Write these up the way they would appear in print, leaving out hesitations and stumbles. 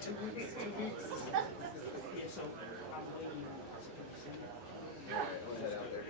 2 weeks. So I'm waiting. All right, we'll head out there.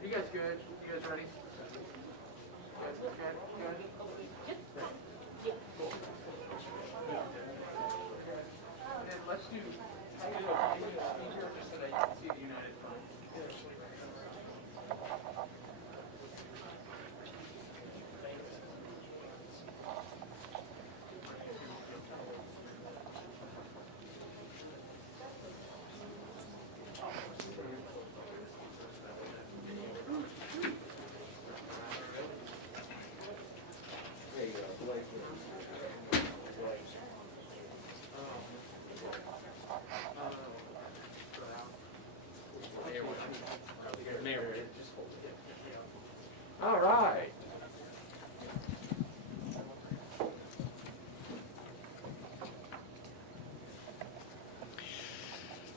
You guys good? You guys ready? You guys good? And let's do easier just so that you can see the United Front.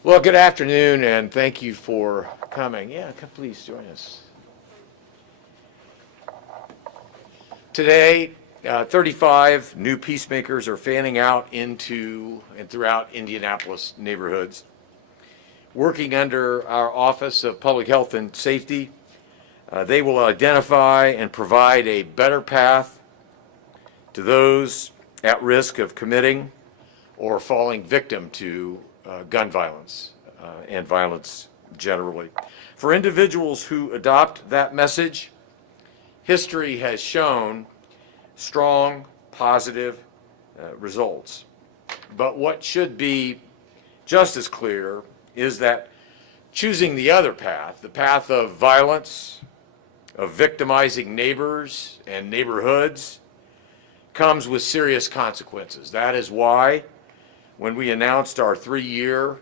Well, good afternoon, and thank you for coming. Yeah, please join us. Today, 35 new peacemakers are fanning out into and throughout Indianapolis neighborhoods. Working under our Office of Public Health and Safety, they will identify and provide a better path to those at risk of committing or falling victim to gun violence and violence generally. For individuals who adopt that message, history has shown strong, positive results. But what should be just as clear is that choosing the other path, the path of violence, of victimizing neighbors and neighborhoods, comes with serious consequences. That is why when we announced our 3-year,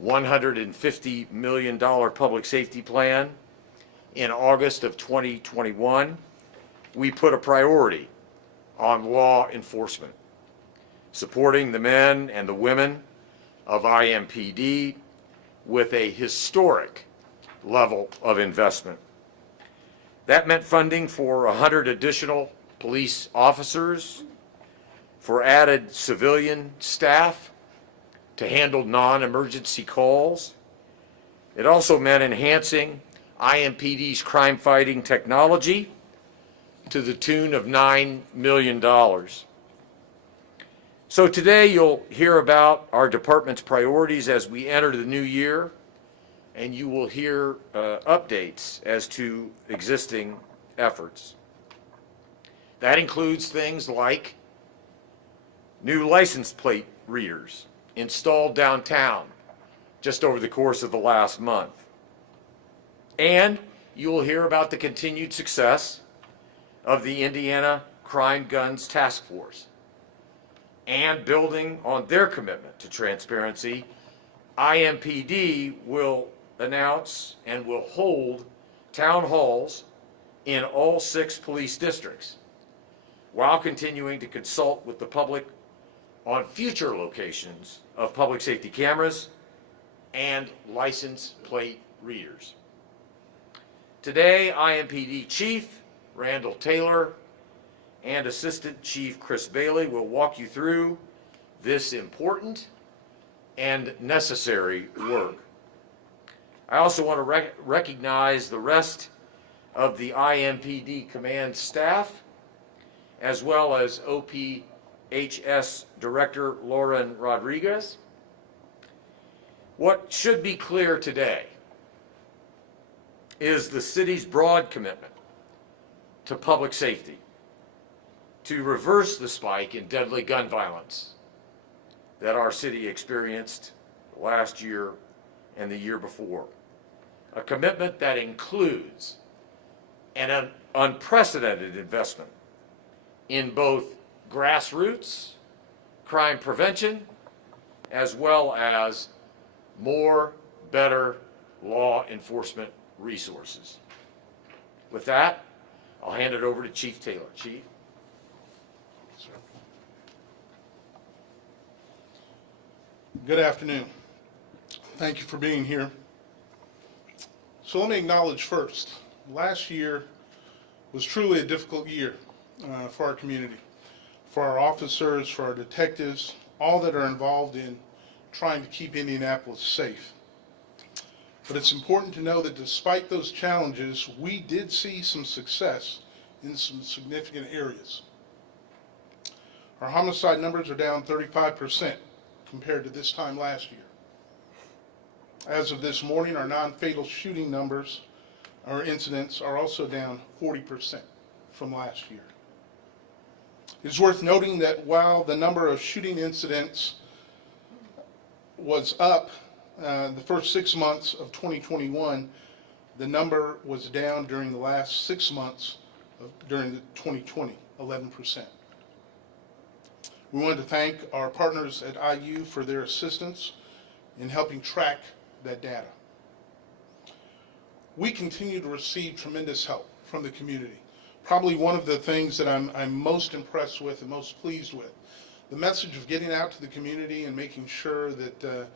$150 million public safety plan in August of 2021, we put a priority on law enforcement, supporting the men and the women of IMPD with a historic level of investment. That meant funding for 100 additional police officers, for added civilian staff to handle non-emergency calls. It also meant enhancing IMPD's crime-fighting technology to the tune of $9 million. So today you'll hear about our department's priorities as we enter the new year, and you will hear updates as to existing efforts. That includes things like new license plate readers installed downtown just over the course of the last month. And you will hear about the continued success of the Indiana Crime Guns Task Force. And building on their commitment to transparency, IMPD will announce and will hold town halls in all 6 police districts, while continuing to consult with the public on future locations of public safety cameras and license plate readers. Today, IMPD Chief Randall Taylor and Assistant Chief Chris Bailey will walk you through this important and necessary work. I also want to recognize the rest of the IMPD command staff, as well as OPHS Director Lauren Rodriguez. What should be clear today is the city's broad commitment to public safety, to reverse the spike in deadly gun violence that our city experienced last year and the year before. A commitment that includes an unprecedented investment in both grassroots crime prevention as well as more, better law enforcement resources. With that, I'll hand it over to Chief Taylor. Chief. Good afternoon. Thank you for being here. So let me acknowledge first, last year was truly a difficult year for our community, for our officers, for our detectives, all that are involved in trying to keep Indianapolis safe. But it's important to know that despite those challenges, we did see some success in some significant areas. Our homicide numbers are down 35% compared to this time last year. As of this morning, our non-fatal shooting numbers, our incidents, are also down 40% from last year. It's worth noting that while the number of shooting incidents was up the first 6 months of 2021, the number was down during the last 6 months during 2020, 11%. We wanted to thank our partners at IU for their assistance in helping track that data. We continue to receive tremendous help from the community. Probably one of the things that I'm most impressed with and most pleased with, the message of getting out to the community and making sure that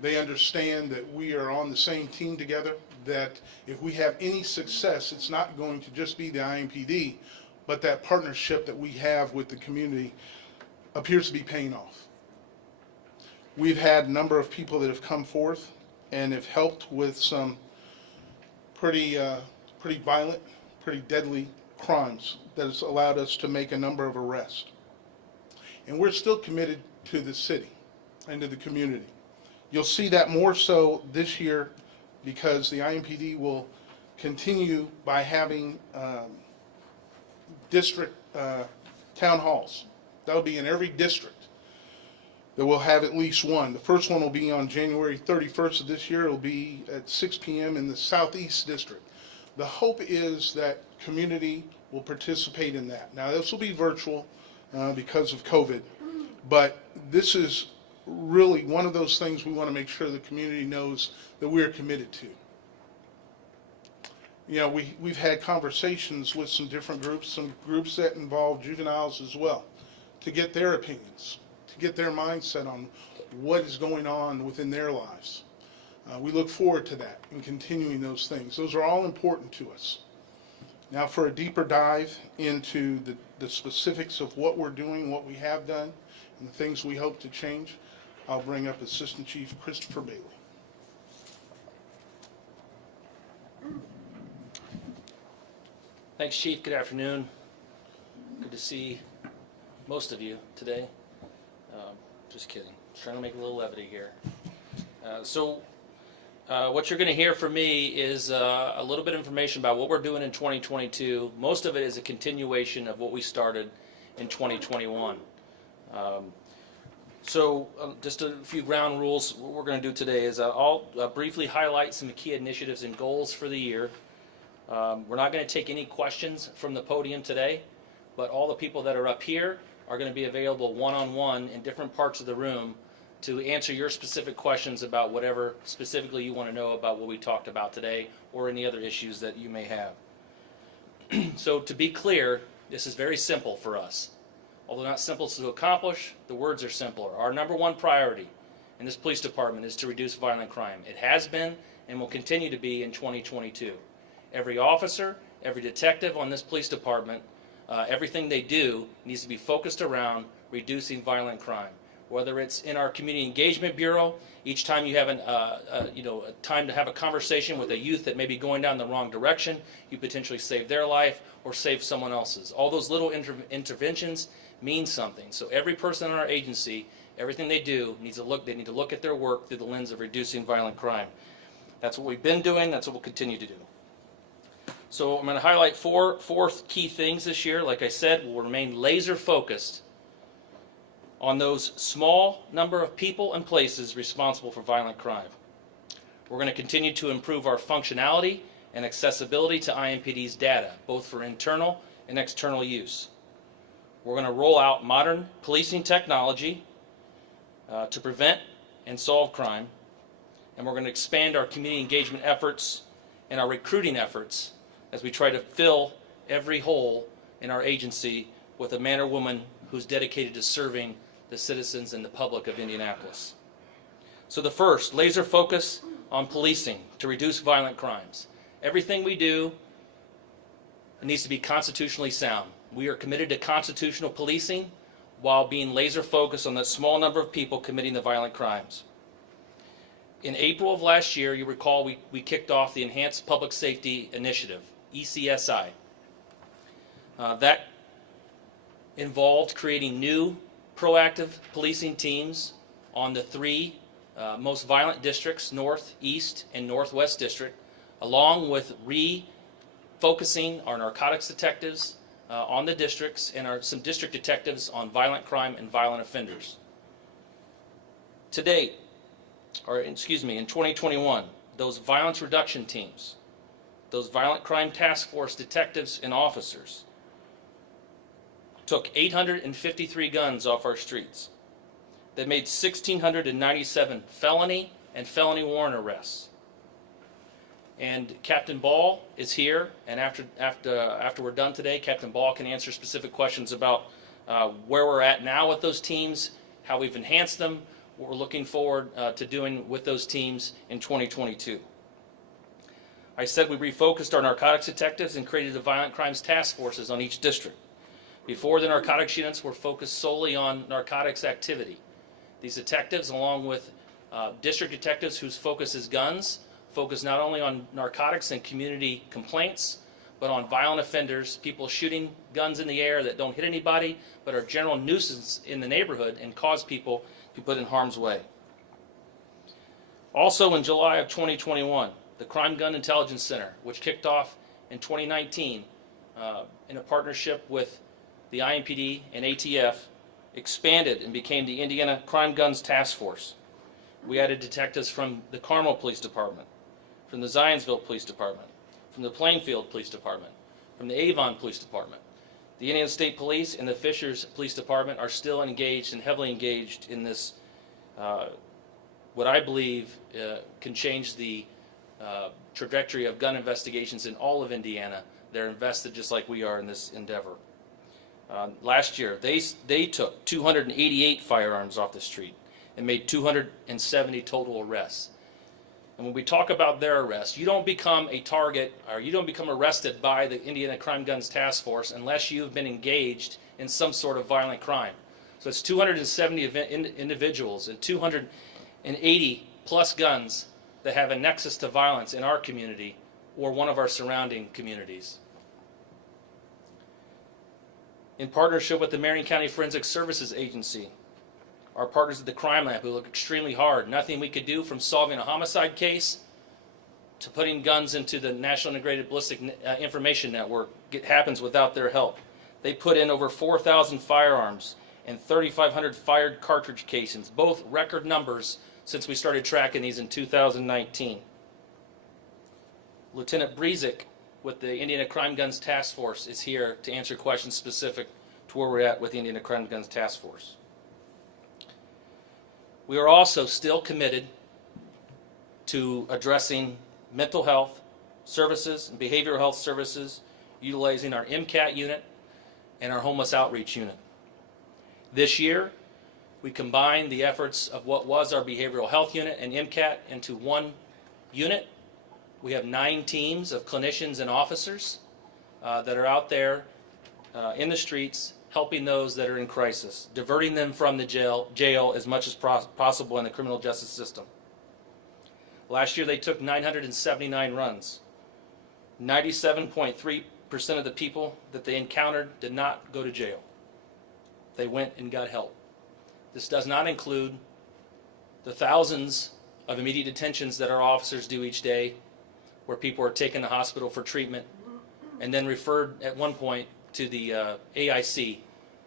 They understand that we are on the same team together, that if we have any success, it's not going to just be the IMPD, but that partnership that we have with the community appears to be paying off. We've had a number of people that have come forth and have helped with some pretty violent, pretty deadly crimes that has allowed us to make a number of arrests. And we're still committed to the city and to the community. You'll see that more so this year because the IMPD will continue by having district town halls. That'll be in every district that will have at least one. The first one will be on January 31st of this year. It'll be at 6 p.m. in the Southeast District. The hope is that community will participate in that. Now, this will be virtual because of COVID, but this is really one of those things we want to make sure the community knows that we're committed to. You know, we've had conversations with some different groups, some groups that involve juveniles as well, to get their opinions, to get their mindset on what is going on within their lives. We look forward to that and continuing those things. Those are all important to us. Now for a deeper dive into the specifics of what we're doing, what we have done, and the things we hope to change, I'll bring up Assistant Chief Christopher Bailey. Thanks, Chief. Good afternoon. Good to see most of you today. Just kidding. Just trying to make a little levity here. What you're going to hear from me is a little bit of information about what we're doing in 2022. Most of it is a continuation of what we started in 2021. Just a few ground rules. What we're going to do today is I'll briefly highlight some key initiatives and goals for the year. We're not going to take any questions from the podium today, but all the people that are up here are going to be available one-on-one in different parts of the room to answer your specific questions about whatever specifically you want to know about what we talked about today or any other issues that you may have. So to be clear, this is very simple for us. Although not simple to accomplish, the words are simpler. Our number one priority in this police department is to reduce violent crime. It has been and will continue to be in 2022. Every officer, every detective on this police department, everything they do needs to be focused around reducing violent crime. Whether it's in our Community Engagement Bureau, each time you have a time to have a conversation with a youth that may be going down the wrong direction, you potentially save their life or save someone else's. All those little interventions mean something. So every person in our agency, everything they do they need to look at their work through the lens of reducing violent crime. That's what we've been doing. That's what we'll continue to do. So I'm going to highlight four key things this year. Like I said, we'll remain laser focused on those small number of people and places responsible for violent crime. We're going to continue to improve our functionality and accessibility to IMPD's data, both for internal and external use. We're going to roll out modern policing technology to prevent and solve crime, and we're going to expand our community engagement efforts and our recruiting efforts as we try to fill every hole in our agency with a man or woman who's dedicated to serving the citizens and the public of Indianapolis. So the first, laser focus on policing to reduce violent crimes. Everything we do needs to be constitutionally sound. We are committed to constitutional policing while being laser focused on the small number of people committing the violent crimes. In April of last year, you recall we kicked off the Enhanced Public Safety Initiative, ECSI. That involved creating new proactive policing teams on the three most violent districts, North, East, and Northwest District, along with refocusing our narcotics detectives on the districts and some district detectives on violent crime and violent offenders. To date, in 2021, those violence reduction teams, those violent crime task force detectives and officers took 853 guns off our streets. They made 1,697 felony and felony warrant arrests. And Captain Ball is here, and after we're done today, Captain Ball can answer specific questions about where we're at now with those teams, how we've enhanced them, what we're looking forward to doing with those teams in 2022. I said we refocused our narcotics detectives and created the violent crimes task forces on each district. Before, the narcotics units were focused solely on narcotics activity. These detectives, along with district detectives whose focus is guns, focus not only on narcotics and community complaints, but on violent offenders, people shooting guns in the air that don't hit anybody, but are general nuisance in the neighborhood and cause people to be put in harm's way. Also in July of 2021, the Crime Gun Intelligence Center, which kicked off in 2019 in a partnership with the IMPD and ATF, expanded and became the Indiana Crime Guns Task Force. We added detectives from the Carmel Police Department, from the Zionsville Police Department, from the Plainfield Police Department, from the Avon Police Department. The Indiana State Police and the Fishers Police Department are still engaged and heavily engaged in this, what I believe can change the trajectory of gun investigations in all of Indiana. They're invested just like we are in this endeavor. Last year, they took 288 firearms off the street and made 270 total arrests. And when we talk about their arrests, you don't become a target or you don't become arrested by the Indiana Crime Guns Task Force unless you've been engaged in some sort of violent crime. So it's 270 individuals and 280 plus guns that have a nexus to violence in our community or one of our surrounding communities. In partnership with the Marion County Forensic Services Agency, our partners at the Crime Lab, who look extremely hard. Nothing we could do from solving a homicide case to putting guns into the National Integrated Ballistic Information Network happens without their help. They put in over 4,000 firearms and 3,500 fired cartridge casings, both record numbers since we started tracking these in 2019. Lieutenant Brezik with the Indiana Crime Guns Task Force is here to answer questions specific to where we're at with the Indiana Crime Guns Task Force. We are also still committed to addressing mental health services and behavioral health services, utilizing our MCAT unit and our homeless outreach unit. This year, we combined the efforts of what was our behavioral health unit and MCAT into one unit. We have 9 teams of clinicians and officers that are out there in the streets helping those that are in crisis, diverting them from the jail as much as possible in the criminal justice system. Last year they took 979 runs. 97.3% of the people that they encountered did not go to jail. They went and got help. This does not include the thousands of immediate detentions that our officers do each day, where people are taken to hospital for treatment and then referred at one point to the AIC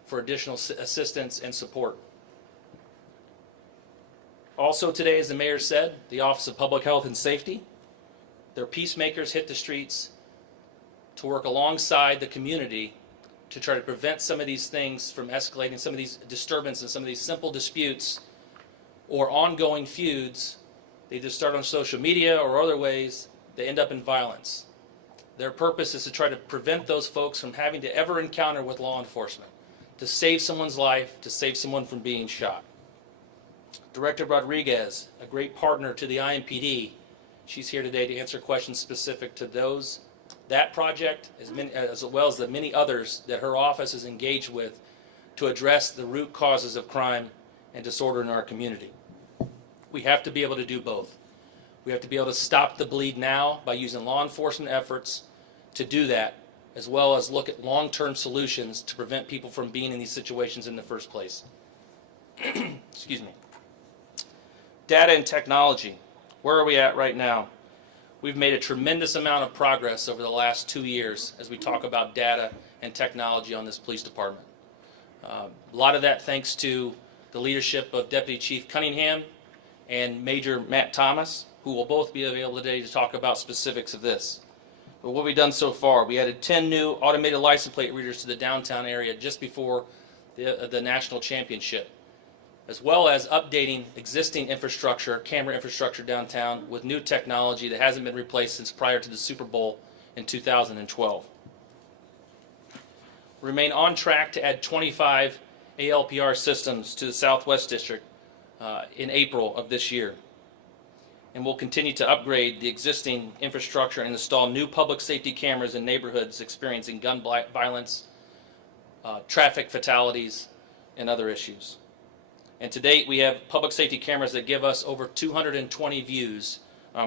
for additional assistance and support. Also today, as the mayor said, the Office of Public Health and Safety, their peacemakers hit the streets to work alongside the community to try to prevent some of these things from escalating, some of these disturbances, some of these simple disputes or ongoing feuds. They either start on social media or other ways, they end up in violence. Their purpose is to try to prevent those folks from having to ever encounter with law enforcement, to save someone's life, to save someone from being shot. Director Rodriguez, a great partner to the IMPD, she's here today to answer questions specific to that project, as well as the many others that her office is engaged with to address the root causes of crime and disorder in our community. We have to be able to do both. We have to be able to stop the bleed now by using law enforcement efforts to do that, as well as look at long-term solutions to prevent people from being in these situations in the first place. Excuse me. Data and technology. Where are we at right now? We've made a tremendous amount of progress over the last 2 years as we talk about data and technology on this police department. A lot of that thanks to the leadership of Deputy Chief Cunningham and Major Matt Thomas, who will both be available today to talk about specifics of this. But what we've done so far, we added 10 new automated license plate readers to the downtown area just before the national championship, as well as updating existing infrastructure, camera infrastructure downtown with new technology that hasn't been replaced since prior to the Super Bowl in 2012. We remain on track to add 25 ALPR systems to the Southwest District in April of this year. And we'll continue to upgrade the existing infrastructure and install new public safety cameras in neighborhoods experiencing gun violence, traffic fatalities, and other issues. And to date, we have public safety cameras that give us over 220 views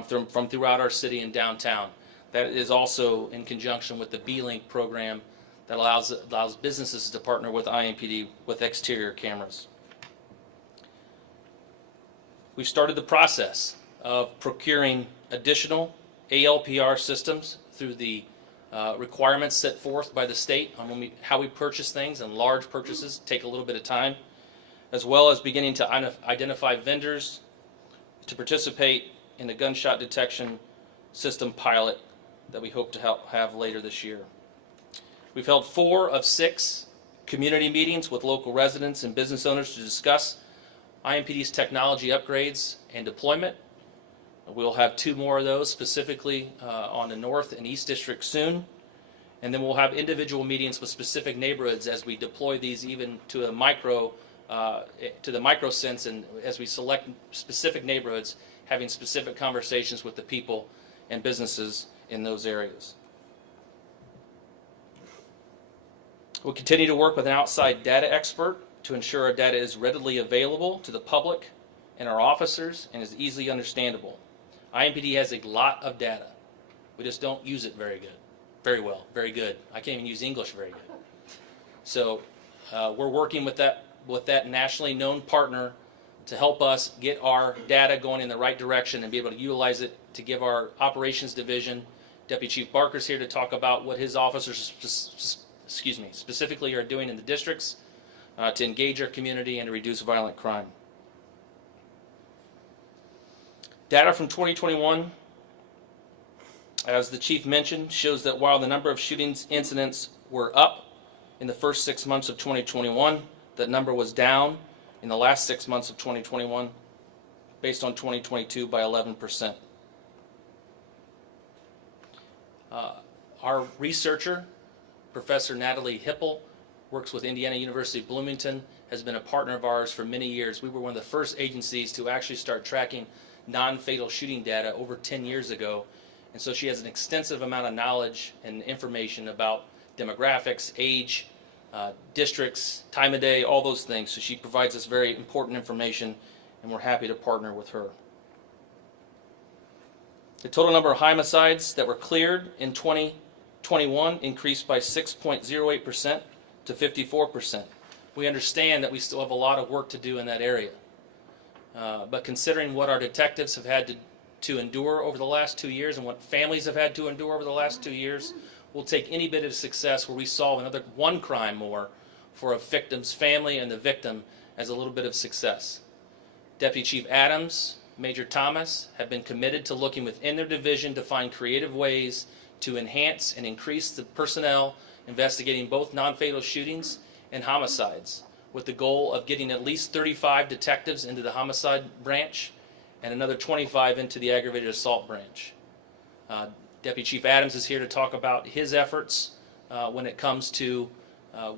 from throughout our city and downtown. That is also in conjunction with the B-Link program that allows businesses to partner with IMPD with exterior cameras. We've started the process of procuring additional ALPR systems through the requirements set forth by the state on how we purchase things, and large purchases take a little bit of time, as well as beginning to identify vendors to participate in the gunshot detection system pilot that we hope to have later this year. We've held 4 of 6 community meetings with local residents and business owners to discuss IMPD's technology upgrades and deployment. We'll have 2 more of those, specifically on the North and East District soon. And then we'll have individual meetings with specific neighborhoods as we deploy these even to the micro sense, and as we select specific neighborhoods, having specific conversations with the people and businesses in those areas. We'll continue to work with an outside data expert to ensure our data is readily available to the public and our officers and is easily understandable. IMPD has a lot of data. We just don't use it very good. I can't even use English very good. So we're working with that nationally known partner to help us get our data going in the right direction and be able to utilize it to give our operations division. Deputy Chief Barker's here to talk about what his officers specifically are doing in the districts to engage our community and to reduce violent crime. Data from 2021, as the Chief mentioned, shows that while the number of shootings incidents were up in the first 6 months of 2021, that number was down in the last 6 months of 2021 based on 2022 by 11%. Our researcher, Professor Natalie Hipple, works with Indiana University Bloomington, has been a partner of ours for many years. We were one of the first agencies to actually start tracking non-fatal shooting data over 10 years ago. And so she has an extensive amount of knowledge and information about demographics, age, districts, time of day, all those things. So she provides us very important information, and we're happy to partner with her. The total number of homicides that were cleared in 2021 increased by 6.08% to 54%. We understand that we still have a lot of work to do in that area. But considering what our detectives have had to endure over the last 2 years and what families have had to endure over the last 2 years, we'll take any bit of success where we solve another one crime more for a victim's family and the victim as a little bit of success. Deputy Chief Adams, Major Thomas have been committed to looking within their division to find creative ways to enhance and increase the personnel investigating both non-fatal shootings and homicides, with the goal of getting at least 35 detectives into the homicide branch and another 25 into the aggravated assault branch. Deputy Chief Adams is here to talk about his efforts when it comes to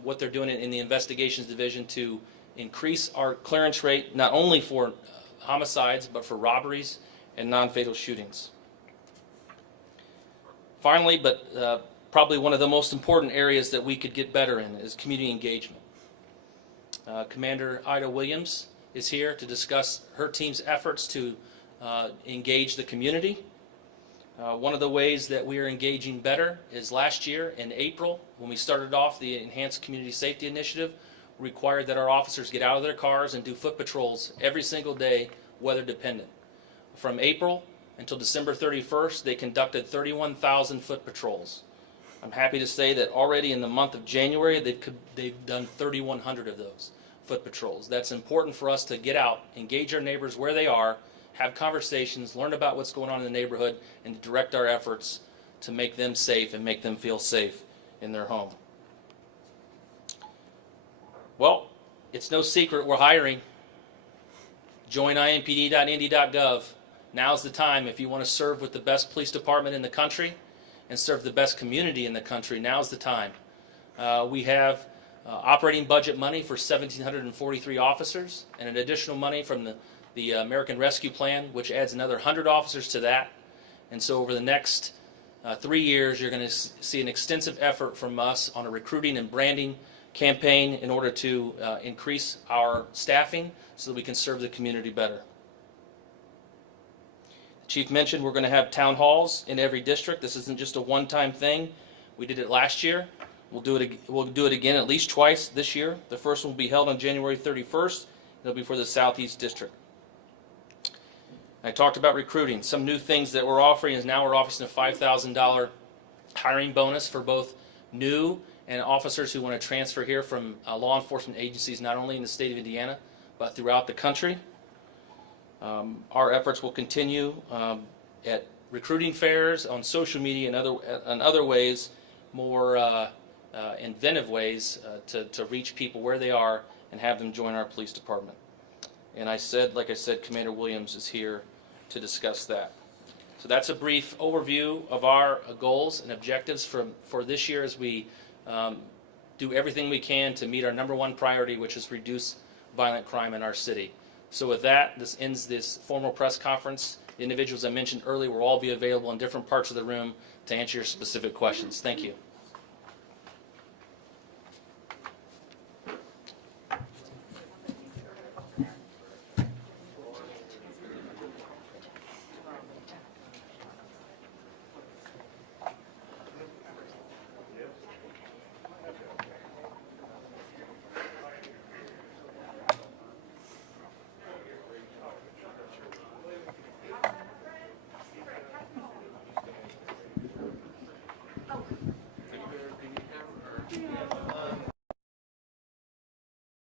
what they're doing in the investigations division to increase our clearance rate, not only for homicides, but for robberies and non-fatal shootings. Finally, but probably one of the most important areas that we could get better in is community engagement. Commander Ida Williams is here to discuss her team's efforts to engage the community. One of the ways that we are engaging better is last year in April, when we started off the Enhanced Community Safety Initiative, required that our officers get out of their cars and do foot patrols every single day, weather dependent. From April until December 31st, they conducted 31,000 foot patrols. I'm happy to say that already in the month of January, they've done 3,100 of those foot patrols. That's important for us to get out, engage our neighbors where they are, have conversations, learn about what's going on in the neighborhood, and to direct our efforts to make them safe and make them feel safe in their home. Well, it's no secret we're hiring. Join impd.indy.gov. Now's the time if you want to serve with the best police department in the country and serve the best community in the country. Now's the time. We have operating budget money for 1,743 officers, and an additional money from the American Rescue Plan, which adds another 100 officers to that. And so over the next 3 years, you're going to see an extensive effort from us on a recruiting and branding campaign in order to increase our staffing so that we can serve the community better. The Chief mentioned we're going to have town halls in every district. This isn't just a one-time thing. We did it last year. We'll do it again at least twice this year. The first one will be held on January 31st. It'll be for the Southeast District. I talked about recruiting. Some new things that we're offering is now we're offering a $5,000 hiring bonus for both new and officers who want to transfer here from law enforcement agencies, not only in the state of Indiana, but throughout the country. Our efforts will continue at recruiting fairs, on social media, and other ways, more inventive ways to reach people where they are and have them join our police department. And like I said, Commander Williams is here to discuss that. So that's a brief overview of our goals and objectives for this year as we do everything we can to meet our #1 priority, which is reduce violent crime in our city. So with that, this ends this formal press conference. The individuals I mentioned earlier will all be available in different parts of the room to answer your specific questions. Thank you.